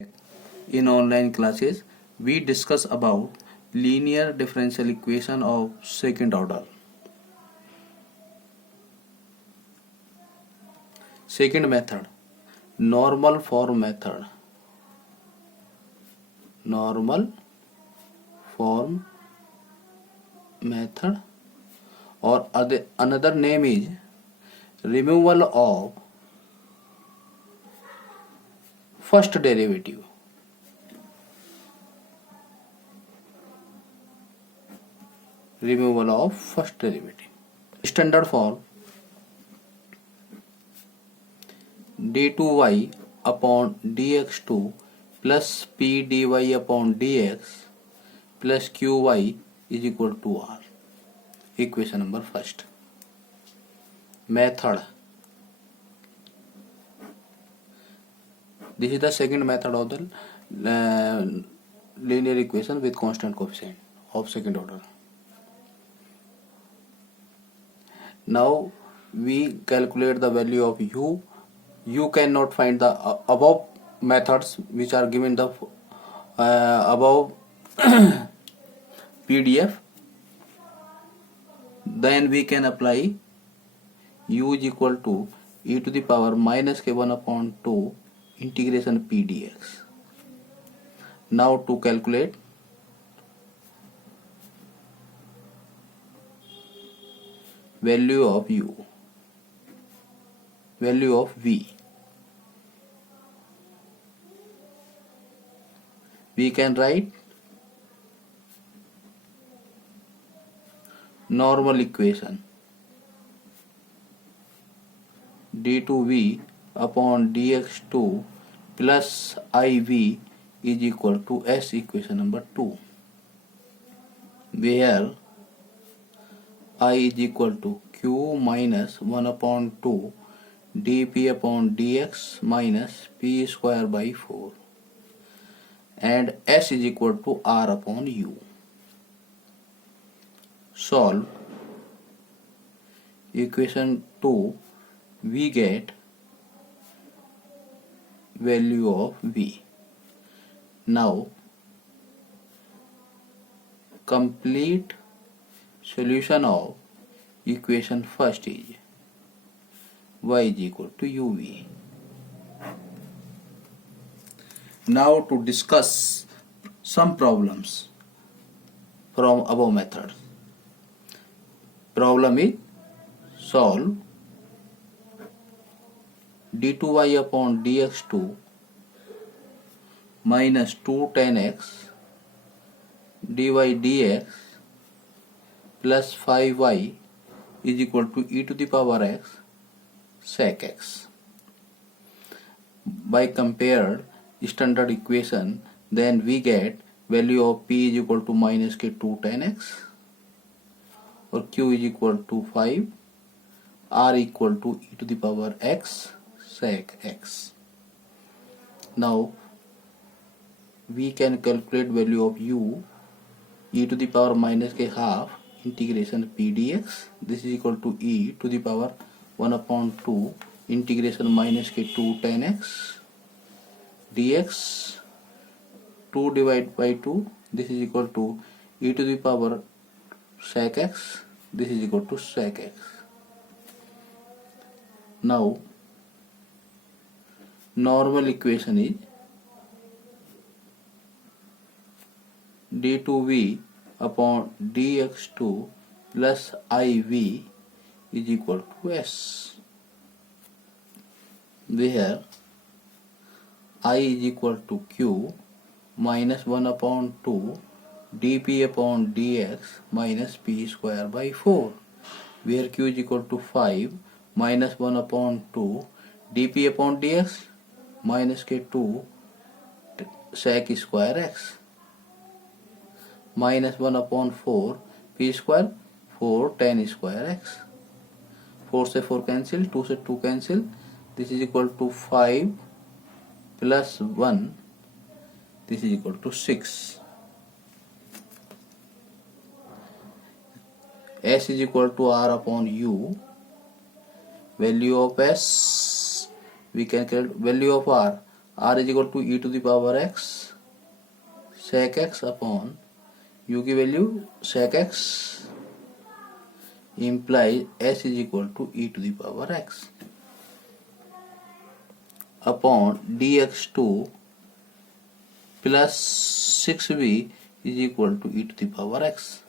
In online classes, we discuss about linear differential equation of second order. Second method, normal form method. Normal form method, or another name is removal of first derivative. Removal of first derivative. Standard form d2y upon dx2 plus p dy upon dx plus qy is equal to r. Equation number first. Method. This is the second method of the linear equation with constant coefficient of second order. Now we calculate the value of u. You cannot find the above methods which are given the above PDF. Then we can apply u is equal to e to the power minus k1 upon 2 integration p dx. Now to calculate value of u, value of v, we can write normal equation d2v upon dx2 plus iv is equal to s, equation number 2, where I is equal to q minus 1 upon 2 dp upon dx minus p square by 4 and s is equal to r upon u. Solve equation 2, we get value of v. Now complete solution of equation first is y is equal to uv. Now to discuss some problems from above method. Problem is solve d2y upon dx2 minus 2 tan x dy dx plus 5y is equal to e to the power x sec x. By compared standard equation, then we get value of p is equal to minus k2 tan x, or q is equal to 5, r equal to e to the power x sec x. Now we can calculate value of u, e to the power minus k half integration p dx. This is equal to e to the power 1 upon 2 integration minus k2 tan x dx, 2 divided by 2. This is equal to e to the power sec x. This is equal to sec x. Now normal equation is d2v upon dx2 plus iv is equal to s, where I is equal to q minus 1 upon 2 dp upon dx minus p square by 4, where q is equal to 5 minus 1 upon 2 dp upon dx minus k2 sec square x minus 1 upon 4 p square 4 tan square x. 4 से 4 cancel, 2 से 2 cancel. This is equal to 5 plus 1. This is equal to 6. S is equal to r upon u. Value of s, we can calculate value of r. r is equal to e to the power x sec x upon u की value sec x implies s is equal to e to the power x upon dx2 plus 6b is equal to e to the power x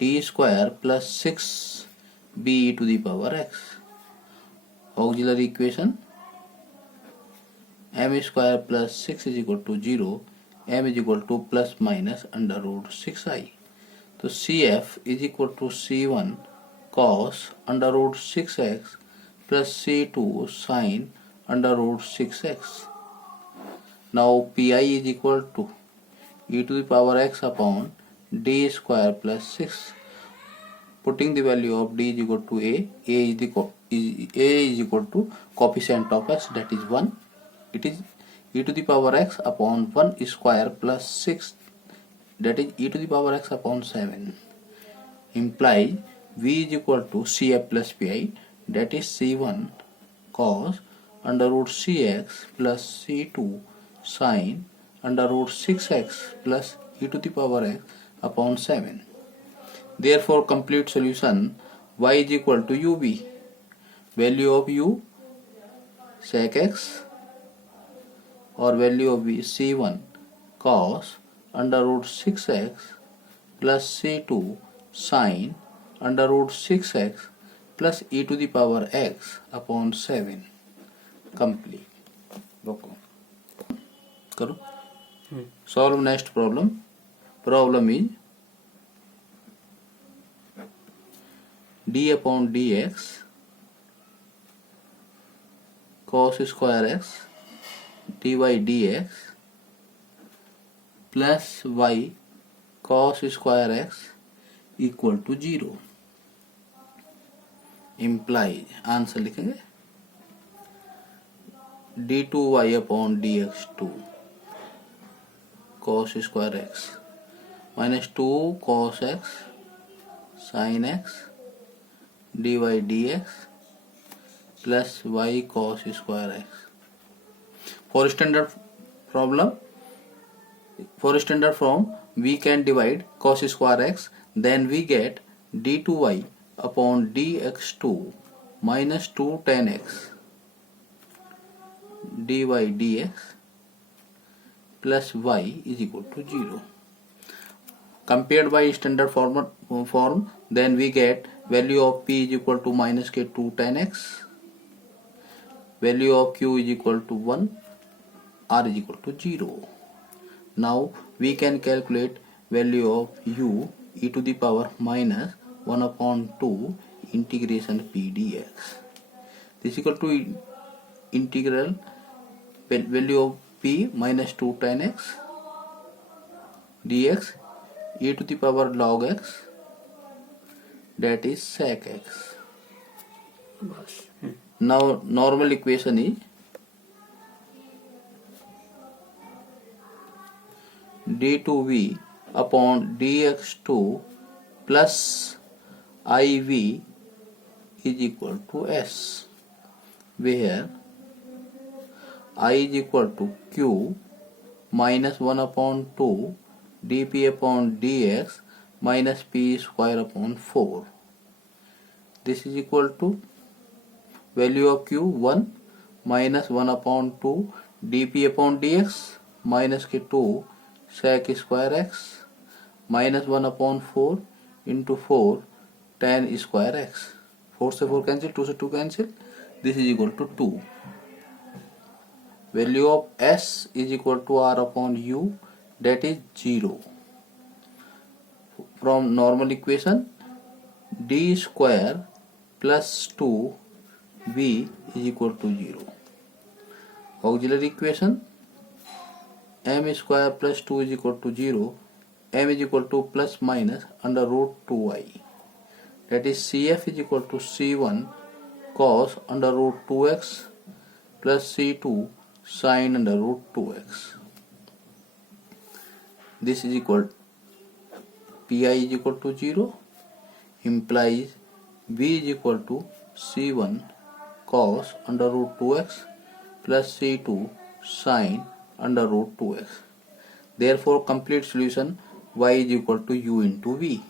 d square plus 6b e to the power x. Auxiliary equation m square plus 6 is equal to 0, m is equal to plus minus under root 6i. तो CF is equal to C1 cos under root 6x plus C2 sin under root 6x. Now PI is equal to e to the power x upon d square plus 6. Putting the value of d is equal to a is equal to coefficient of x, that is 1. It is e to the power x upon 1 square plus 6, that is e to the power x upon 7. Implies v is equal to CF plus PI, that is C1 cos under root cx plus C2 sin under root 6x plus e to the power x upon 7. Therefore complete solution y is equal to ub. Value of u sec x or value of v c1 cos under root 6x plus c2 sin under root 6x plus e to the power x upon 7. Complete. रोको करो. Solve next problem. Problem is d upon dx cos square x dy dx plus y cos square x equal to 0. Implies answer लिखेंगे d2y upon dx2 cos square x minus 2 cos x sin x dy dx plus y cos square x. For standard form we can divide cos square x, then we get d2y upon dx2 minus 2 tan x dy dx plus y is equal to 0. Compared by standard form, then we get value of p is equal to minus k 2 tan x, value of q is equal to 1, r is equal to 0. Now we can calculate value of u e to the power minus 1 upon 2 integration p dx. This is equal to integral value of p minus 2 tan x dx e to the power log x, that is sec x. Now normal equation is d2v upon dx2 plus iv is equal to s, where I is equal to q minus 1 upon 2 dp upon dx minus p square upon 4. This is equal to value of q 1 minus 1 upon 2 dp upon dx minus k 2 sec square x minus 1 upon 4 into 4 tan square x. 4 से 4 cancel, 2 से 2 cancel. This is equal to 2. Value of s is equal to r upon u, that is 0. From normal equation d square plus 2v is equal to 0. Auxiliary equation m square plus 2 is equal to 0, m is equal to plus minus under root 2i, that is cf is equal to c1 cos under root 2x plus c2 sin under root 2x. This is equal pi is equal to 0, implies v is equal to c1 cos under root 2x plus c2 sine under root 2x. Therefore, complete solution y is equal to u into v.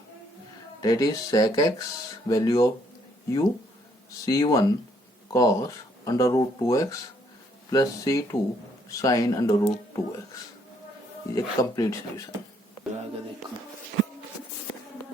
That is sec x, value of u, c1 cos under root 2x plus c2 sine under root 2x is a complete solution.